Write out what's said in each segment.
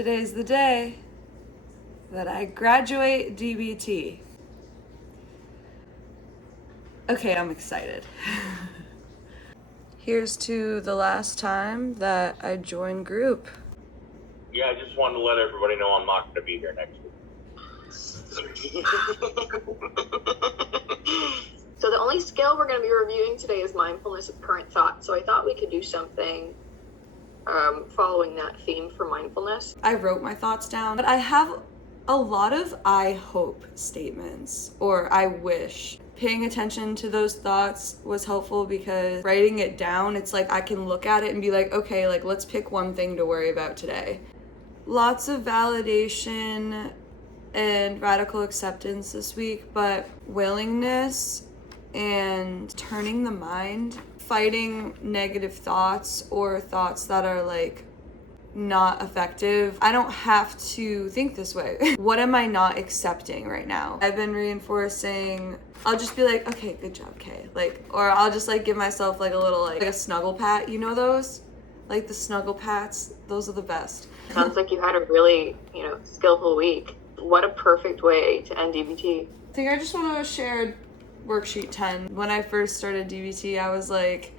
Today's the day that I graduate DBT. Okay, I'm excited. Here's to the last time that I joined group. Yeah, I just wanted to let everybody know I'm not going to be here next week. So the only skill we're going to be reviewing today is mindfulness of current thought. So I thought we could do something following that theme for mindfulness. I wrote my thoughts down, but I have a lot of I hope statements, or I wish. Paying attention to those thoughts was helpful because writing it down, it's like I can look at it and be like, okay, like let's pick one thing to worry about today. Lots of validation and radical acceptance this week, but willingness and turning the mind, fighting negative thoughts or thoughts that are like not effective. I don't have to think this way. What am I not accepting right now? I've been reinforcing, I'll just be like, okay, good job, Kay. Like, or I'll just like give myself like a little like a snuggle pat, you know those? Like the snuggle pats, those are the best. Sounds like you had a really, skillful week. What a perfect way to end DBT. I think I just want to share Worksheet 10. When I first started DBT, I was like,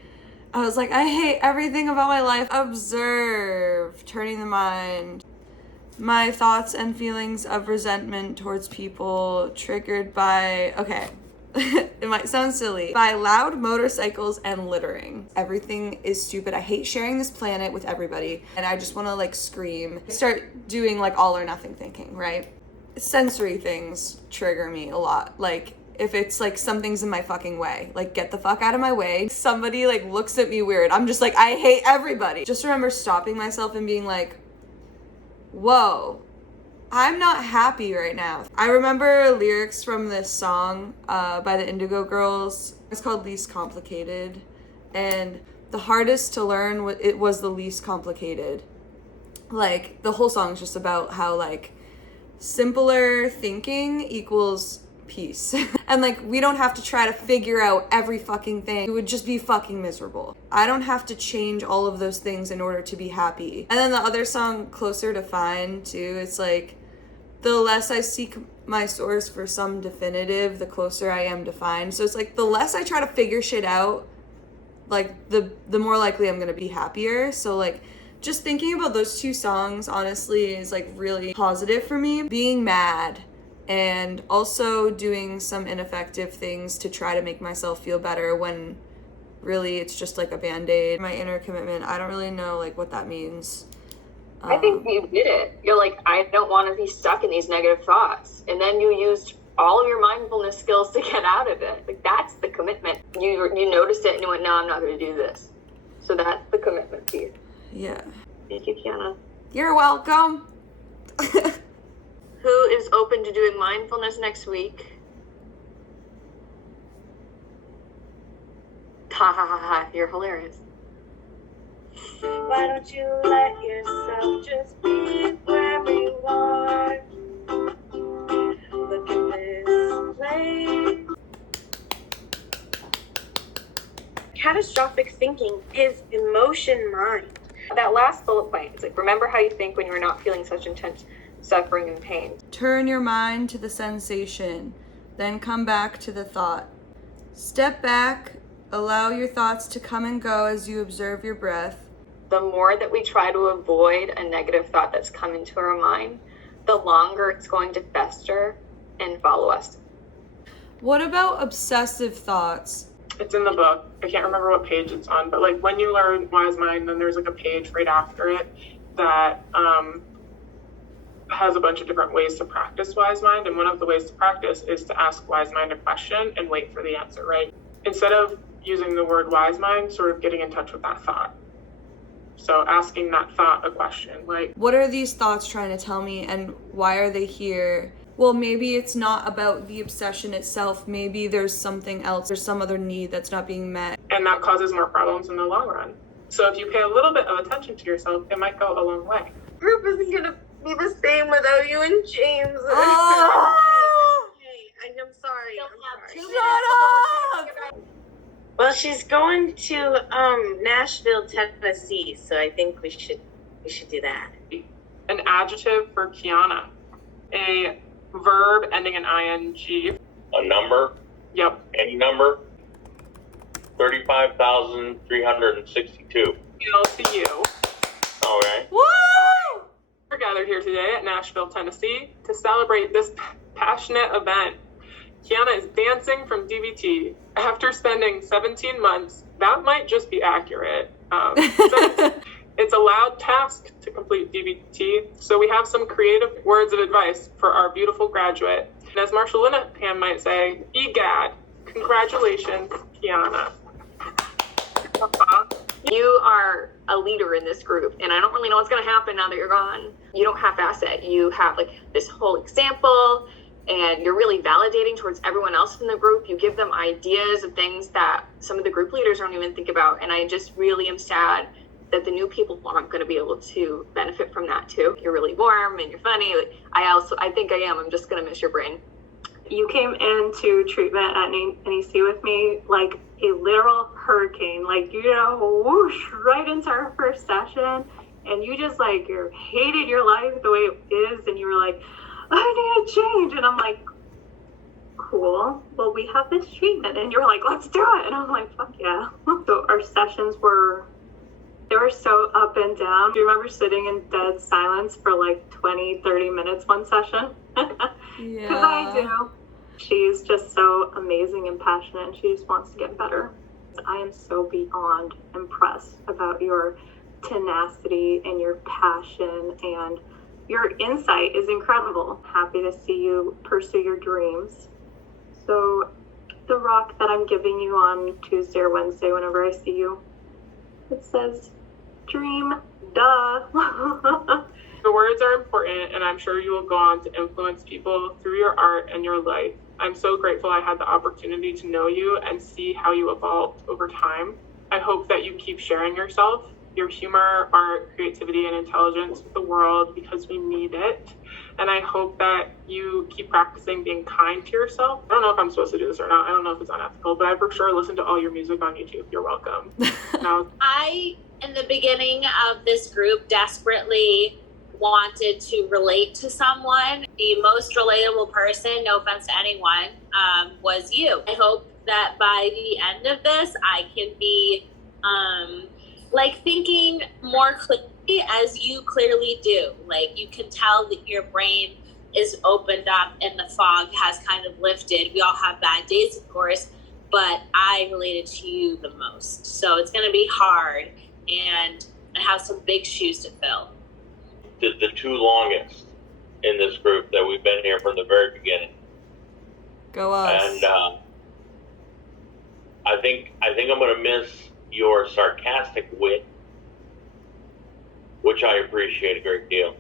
I hate everything about my life. Observe, turning the mind. My thoughts and feelings of resentment towards people triggered by, it might sound silly, by loud motorcycles and littering. Everything is stupid. I hate sharing this planet with everybody. And I just want to like scream. Start doing like all or nothing thinking, right? Sensory things trigger me a lot. Like if it's like something's in my fucking way, like get the fuck out of my way. Somebody like looks at me weird. I'm just like, I hate everybody. Just remember stopping myself and being like, whoa, I'm not happy right now. I remember lyrics from this song by the Indigo Girls. It's called Least Complicated. And the hardest to learn, it was the least complicated. Like the whole song is just about how like simpler thinking equals peace. And like we don't have to try to figure out every fucking thing. It would just be fucking miserable. I don't have to change all of those things in order to be happy. And then the other song, Closer to Find, too, it's like the less I seek my source for some definitive, the closer I am to find. So it's like the less I try to figure shit out, like the more likely I'm gonna be happier. So like just thinking about those two songs honestly is like really positive for me. Being mad and also doing some ineffective things to try to make myself feel better when really it's just like a band-aid. My inner commitment, I don't really know like what that means. I think you did it. You're like, I don't want to be stuck in these negative thoughts. And then you used all of your mindfulness skills to get out of it. Like that's the commitment. You noticed it and you went, no, I'm not going to do this. So that's the commitment piece. Yeah. Thank you, Kiana. You're welcome. Who is open to doing mindfulness next week? Ha ha ha ha, you're hilarious. Why don't you let yourself just be wherever you are? Look at this place. Catastrophic thinking is emotion mind. That last bullet point, it's like, remember how you think when you're not feeling such intense suffering and pain. Turn your mind to the sensation, then come back to the thought. Step back, allow your thoughts to come and go as you observe your breath. The more that we try to avoid a negative thought that's come into our mind, the longer it's going to fester and follow us. What about obsessive thoughts? It's in the book. I can't remember what page it's on, but like when you learn Wise Mind, then there's like a page right after it that has a bunch of different ways to practice Wise Mind. And one of the ways to practice is to ask Wise Mind a question and wait for the answer, right? Instead of using the word Wise Mind, sort of getting in touch with that thought. So asking that thought a question, like, what are these thoughts trying to tell me and why are they here? Well, maybe it's not about the obsession itself. Maybe there's something else. There's some other need that's not being met. And that causes more problems in the long run. So if you pay a little bit of attention to yourself, it might go a long way. Group isn't going to be the same without you and James. Oh! I'm sorry. Shut up! Well, she's going to Nashville, Tennessee, so I think we should do that. An adjective for Kiana. A verb ending in ing. A number, Yep. any number, 35,362. Hail to you. Okay. Woo! We're gathered here today at Nashville, Tennessee to celebrate this passionate event. Kiana is dancing from DBT. After spending 17 months, that might just be accurate. It's a loud task to complete DBT, so we have some creative words of advice for our beautiful graduate. And as Marshall Linehan might say, egad, congratulations, Kiana. You are a leader in this group, and I don't really know what's going to happen now that you're gone. You don't half-ass it. You have like this whole example, and you're really validating towards everyone else in the group. You give them ideas of things that some of the group leaders don't even think about, and I just really am sad that the new people aren't going to be able to benefit from that too. You're really warm and you're funny. I think I am. I'm just going to miss your brain. You came into treatment at NEC with me like a literal hurricane, like, you know, whoosh, right into our first session. And you just like, you hated your life the way it is. And you were like, I need a change. And I'm like, cool. Well, we have this treatment. And you're like, let's do it. And I'm like, fuck yeah. So our sessions they were so up and down. Do you remember sitting in dead silence for like 20, 30 minutes one session? Yeah. Because I do. She's just so amazing and passionate, and she just wants to get better. I am so beyond impressed about your tenacity and your passion, and your insight is incredible. Happy to see you pursue your dreams. So the rock that I'm giving you on Tuesday or Wednesday whenever I see you, it says, dream, duh. The words are important, and I'm sure you will go on to influence people through your art and your life. I'm so grateful I had the opportunity to know you and see how you evolved over time. I hope that you keep sharing yourself, your humor, art, creativity, and intelligence with the world, because we need it. And I hope that you keep practicing being kind to yourself. I don't know if I'm supposed to do this or not. I don't know if it's unethical, but I for sure listen to all your music on YouTube. You're welcome. Now, I, in the beginning of this group, desperately wanted to relate to someone. The most relatable person, no offense to anyone, was you. I hope that by the end of this, I can be thinking more clearly as you clearly do. Like, you can tell that your brain is opened up and the fog has kind of lifted. We all have bad days, of course, but I related to you the most. So it's going to be hard, and I have some big shoes to fill. The two longest in this group that we've been here from the very beginning. Go us. And I think I'm going to miss your sarcastic wit, which I appreciate a great deal.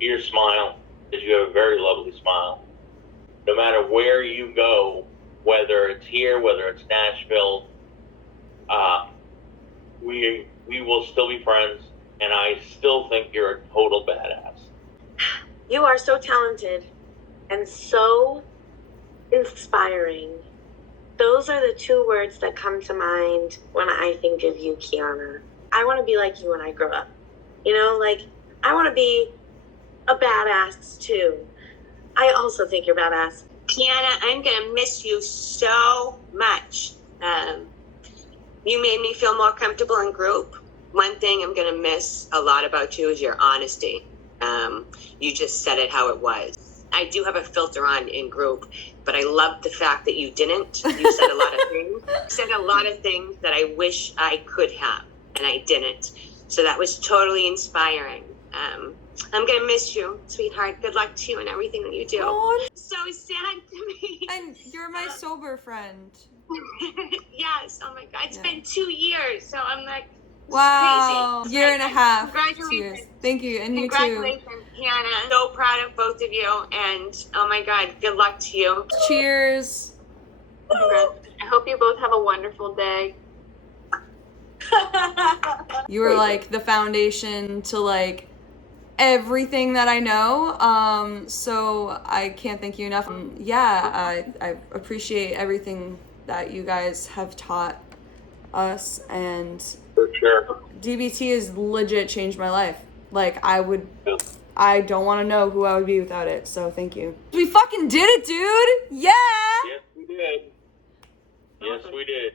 Your smile, because you have a very lovely smile. No matter where you go, whether it's here, whether it's Nashville, we will still be friends, and I still think you're a total badass. You are so talented and so inspiring. Those are the two words that come to mind when I think of you, Kiana. I want to be like you when I grow up. You know, I want to be a badass too. I also think you're badass. Kiana, I'm going to miss you so much. You made me feel more comfortable in group. One thing I'm going to miss a lot about you is your honesty. You just said it how it was. I do have a filter on in group, but I love the fact that you didn't. You said a lot of things. You said a lot of things that I wish I could have, and I didn't. So that was totally inspiring. I'm going to miss you, sweetheart. Good luck to you and everything that you do. Oh, So sad to me. and you're my sober friend. Yes, oh my God. It's Yeah. been 2 years, so I'm like, Wow. crazy. Year and a half. Congratulations. Cheers. Thank you. And you too. Congratulations, Kiana. So proud of both of you, and oh my God, good luck to you. Cheers. I hope you both have a wonderful day. You were like the foundation to like everything that I know. So I can't thank you enough. I appreciate everything that you guys have taught us, and For sure. DBT has legit changed my life. Like I I don't want to know who I would be without it, so thank you. We fucking did it, dude! Yeah! Yes, we did. Yes, we did.